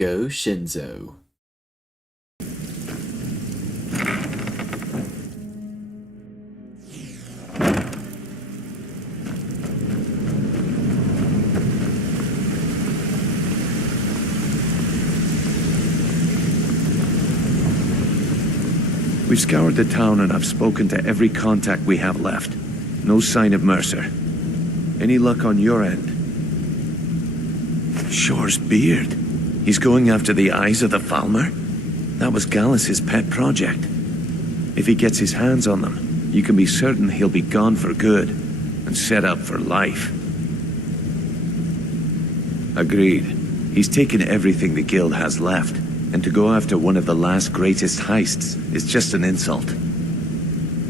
Goshinzo. We've scoured the town and I've spoken to every contact we have left. No sign of Mercer. Any luck on your end? Shore's beard. He's going after the eyes of the Falmer? That was Gallus's pet project. If he gets his hands on them, you can be certain he'll be gone for good, and set up for life. Agreed. He's taken everything the guild has left, and to go after one of the last greatest heists is just an insult.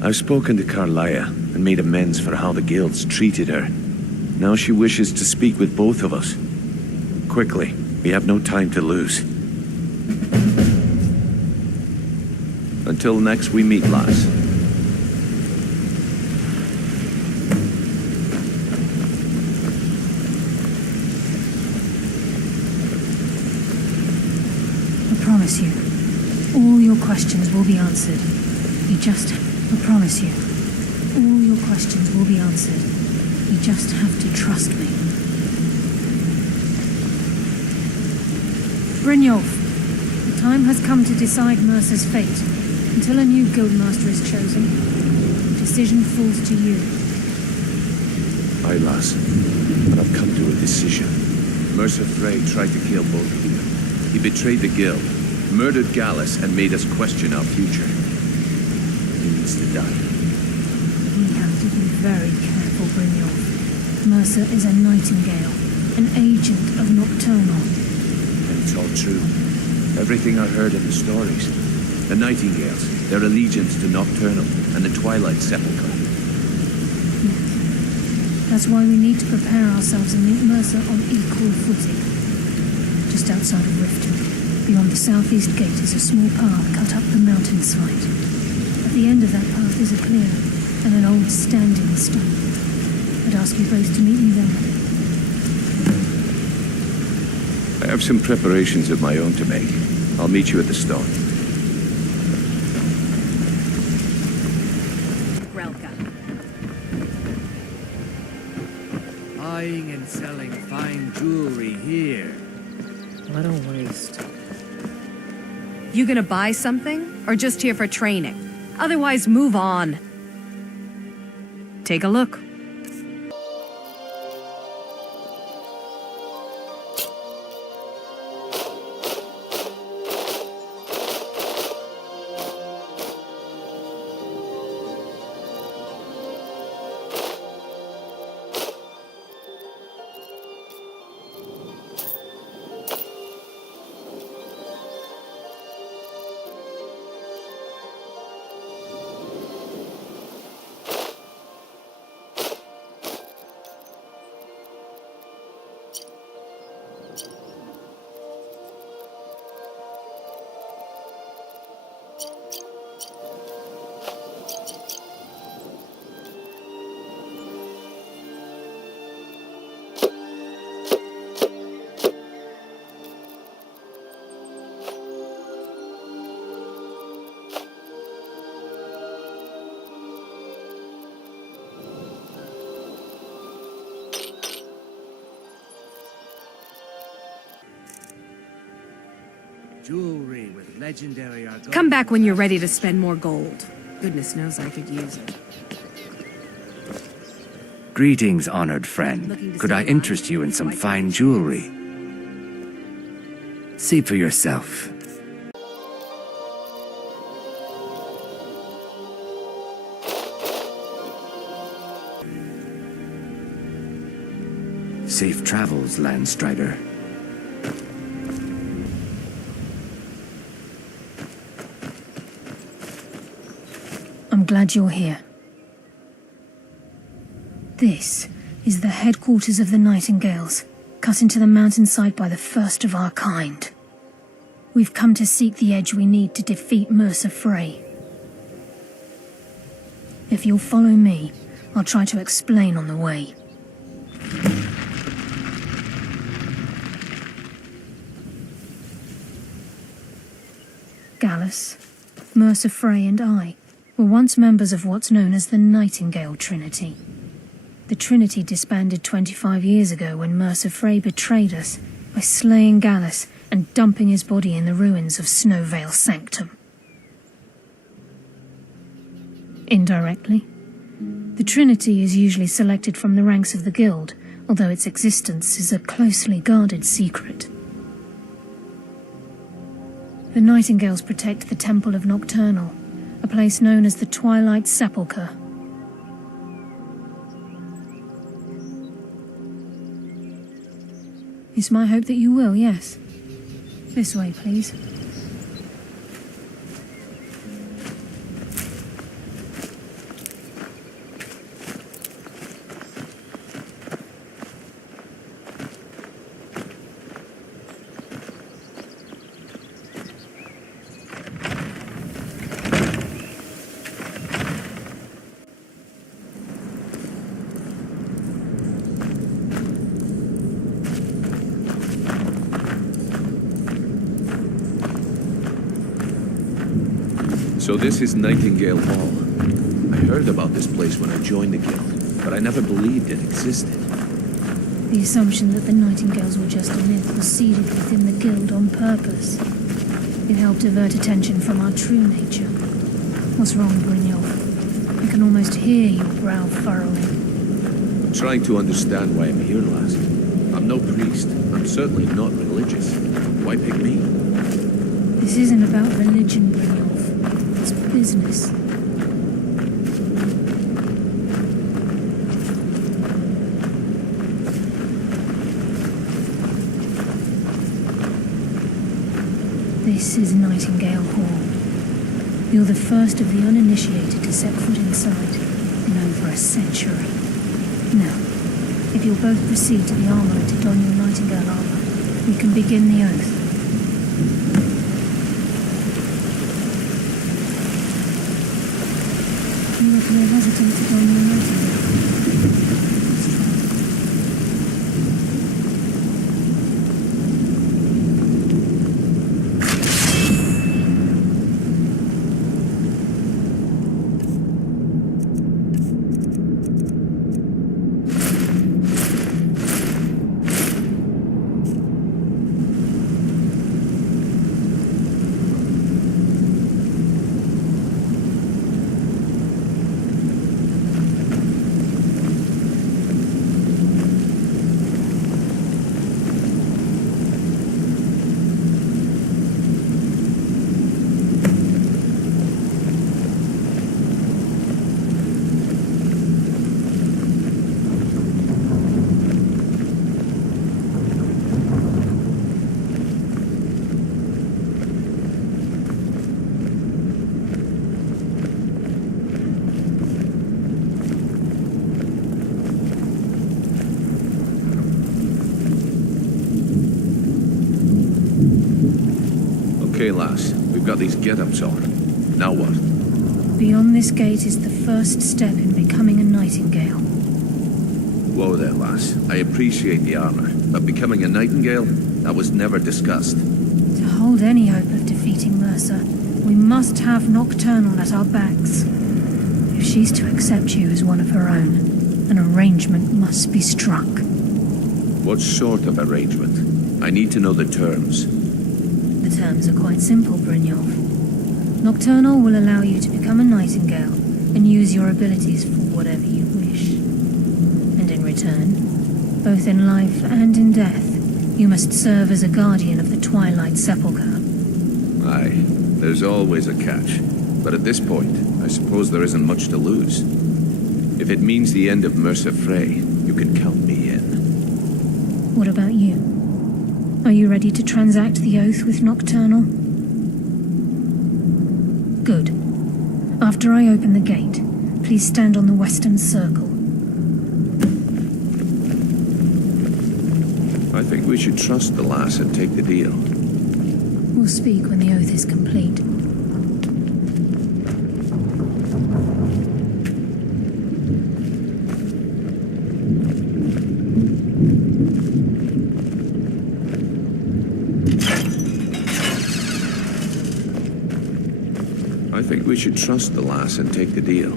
I've spoken to Carlia and made amends for how the guilds treated her. Now she wishes to speak with both of us. Quickly, we have no time to lose. Until next we meet, lass. I promise you, all your questions will be answered. I promise you, all your questions will be answered. You just have to trust me. Brynjolf, the time has come to decide Mercer's fate. Until a new guildmaster is chosen, the decision falls to you. Aye, lass, but I've come to a decision. Mercer Frey tried to kill both of you. He betrayed the guild, murdered Gallus, and made us question our future. He needs to die. We have to be very careful, Brynjolf. Mercer is a Nightingale, an agent of Nocturnal. And it's all true. Everything I heard in the stories. The Nightingales, their allegiance to Nocturnal, and the Twilight Sepulchre. Yes. That's why we need to prepare ourselves and meet Mercer on equal footing. Just outside of Riften, beyond the southeast gate, is a small path cut up the mountainside. At the end of that path is a clearing and an old standing stone. I'd ask you both to meet me there. I have some preparations of my own to make. I'll meet you at the stone. Buying and selling fine jewelry here. What a waste. You gonna buy something, or just here for training? Otherwise, move on. Take a look. Jewelry with legendary argonians. Come back when you're ready to spend more gold. Goodness knows I could use it. Greetings, honored friend. Could I interest you in some fine jewelry? See for yourself. Safe travels, Landstrider. I'm glad you're here. This is the headquarters of the Nightingales, cut into the mountainside by the first of our kind. We've come to seek the edge we need to defeat Mercer Frey. If you'll follow me, I'll try to explain on the way. Gallus, Mercer Frey and I were once members of what's known as the Nightingale Trinity. The Trinity disbanded 25 years ago when Mercer Frey betrayed us by slaying Gallus and dumping his body in the ruins of Snowvale Sanctum. Indirectly, the Trinity is usually selected from the ranks of the Guild, although its existence is a closely guarded secret. The Nightingales protect the Temple of Nocturnal, a place known as the Twilight Sepulchre. It's my hope that you will, yes. This way, please. So this is Nightingale Hall. I heard about this place when I joined the Guild, but I never believed it existed. The assumption that the Nightingales were just a myth was seeded within the Guild on purpose. It helped divert attention from our true nature. What's wrong, Brynjolf? I can almost hear your brow furrowing. I'm trying to understand why I'm here, lass. I'm no priest. I'm certainly not religious. Why pick me? This isn't about religion, Brynjolf. It's business. This is Nightingale Hall. You're the first of the uninitiated to set foot inside in over a century. Now, if you'll both proceed to the armory to don your Nightingale armor, we can begin the oath. You appear hesitant to don your Nightingale. Let's try. Okay, lass. We've got these get-ups on. Now what? Beyond this gate is the first step in becoming a Nightingale. Whoa there, lass. I appreciate the armor, but becoming a Nightingale? That was never discussed. To hold any hope of defeating Mercer, we must have Nocturnal at our backs. If she's to accept you as one of her own, an arrangement must be struck. What sort of arrangement? I need to know the terms. The terms are quite simple, Brynjolf. Nocturnal will allow you to become a Nightingale and use your abilities for whatever you wish. And in return, both in life and in death, you must serve as a guardian of the Twilight Sepulchre. Aye, there's always a catch. But at this point, I suppose there isn't much to lose. If it means the end of Mercer Frey, you can count me in. What about you? Are you ready to transact the oath with Nocturnal? Good. After I open the gate, please stand on the western circle. I think we should trust the lass and take the deal. We'll speak when the oath is complete. I think we should trust the lass and take the deal.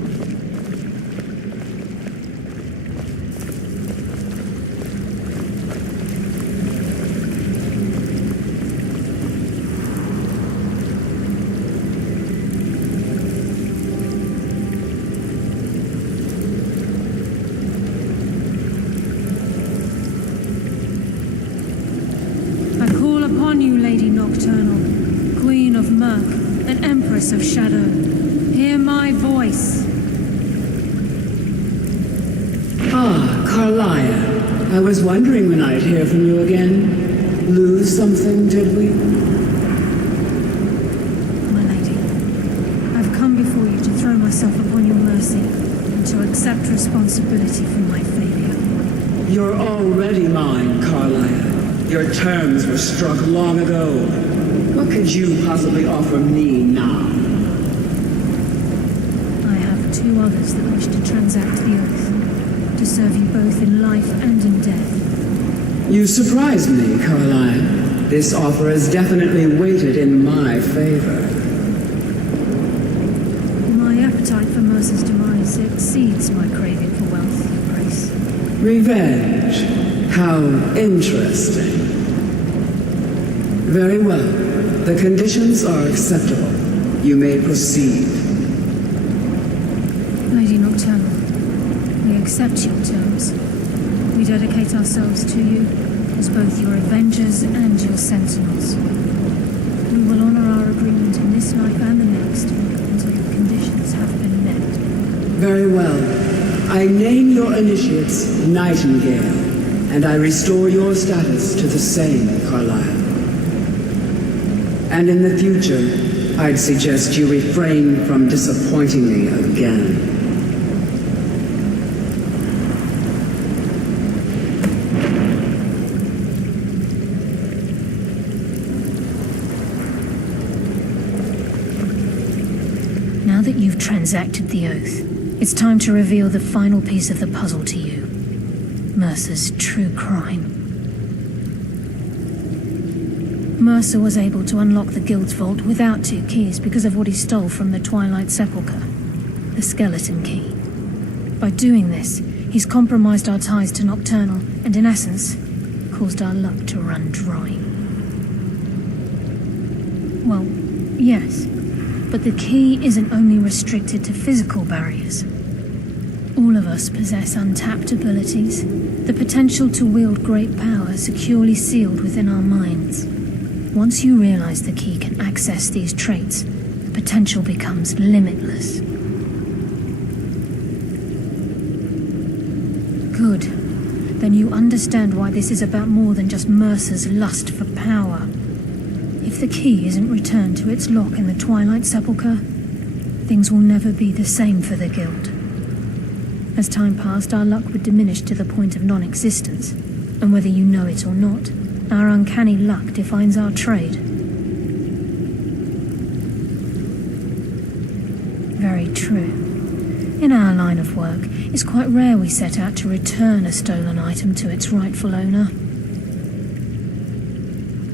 I call upon you, Lady Nocturnal, Queen of Murk, and Empress of Shadow. Hear my voice. Ah, Carlia. I was wondering when I'd hear from you again. Lose something, did we? My lady, I've come before you to throw myself upon your mercy and to accept responsibility for my failure. You're already mine, Carlia. Your terms were struck long ago. What could you possibly offer me now? I have two others that wish to transact the oath, to serve you both in life and in death. You surprise me, Caroline. This offer is definitely weighted in my favor. My appetite for Mercer's demise exceeds my craving for wealth, Your Grace. Revenge. How interesting. Very well. The conditions are acceptable. You may proceed. Lady Nocturnal, we accept your terms. We dedicate ourselves to you as both your avengers and your sentinels. We will honor our agreement in this life and the next until the conditions have been met. Very well. I name your initiates Nightingale, and I restore your status to the same, Carlisle. And in the future, I'd suggest you refrain from disappointing me again. Now that you've transacted the oath, it's time to reveal the final piece of the puzzle to you. Mercer's true crime. Mercer was able to unlock the Guild's vault without 2 keys because of what he stole from the Twilight Sepulchre, the skeleton key. By doing this, he's compromised our ties to Nocturnal and, in essence, caused our luck to run dry. Well, yes, but the key isn't only restricted to physical barriers. All of us possess untapped abilities, the potential to wield great power securely sealed within our minds. Once you realize the key can access these traits, the potential becomes limitless. Good. Then you understand why this is about more than just Mercer's lust for power. If the key isn't returned to its lock in the Twilight Sepulchre, things will never be the same for the Guild. As time passed, our luck would diminish to the point of non-existence, and whether you know it or not, our uncanny luck defines our trade. Very true. In our line of work, it's quite rare we set out to return a stolen item to its rightful owner.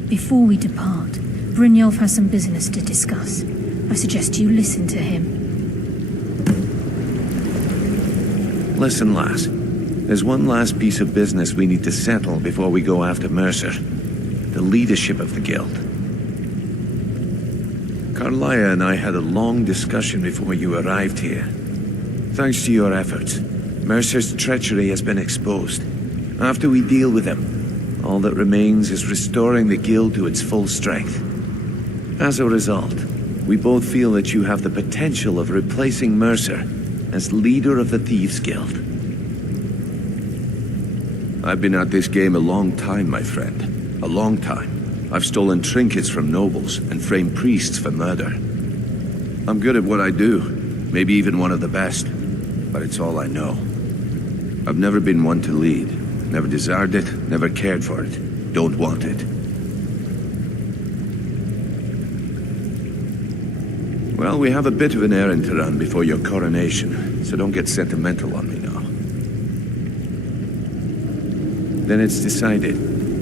Before we depart, Brynjolf has some business to discuss. I suggest you listen to him. Listen, lass. There's one last piece of business we need to settle before we go after Mercer. The leadership of the Guild. Carlia and I had a long discussion before you arrived here. Thanks to your efforts, Mercer's treachery has been exposed. After we deal with him, all that remains is restoring the Guild to its full strength. As a result, we both feel that you have the potential of replacing Mercer as leader of the Thieves' Guild. I've been at this game a long time, my friend. A long time. I've stolen trinkets from nobles and framed priests for murder. I'm good at what I do, maybe even one of the best, but it's all I know. I've never been one to lead. Never desired it, never cared for it. Don't want it. Well, we have a bit of an errand to run before your coronation, so don't get sentimental on me now. Then it's decided.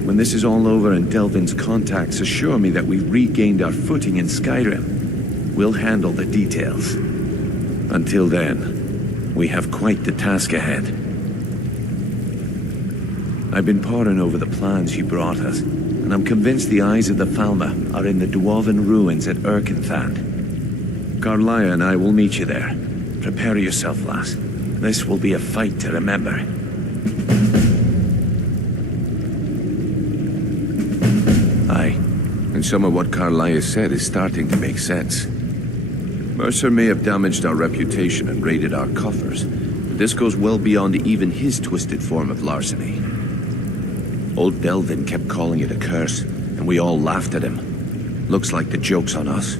When this is all over and Delvin's contacts assure me that we've regained our footing in Skyrim, We'll handle the details. Until then, we have quite the task ahead. I've been poring over the plans you brought us, and I'm convinced the eyes of the Falmer are in the Dwarven ruins at Erkenthand. Carlia and I will meet you there. Prepare yourself, lass. This will be a fight to remember. Aye, and some of what Carlia said is starting to make sense. Mercer may have damaged our reputation and raided our coffers, but this goes well beyond even his twisted form of larceny. Old Delvin kept calling it a curse, and we all laughed at him. Looks like the joke's on us.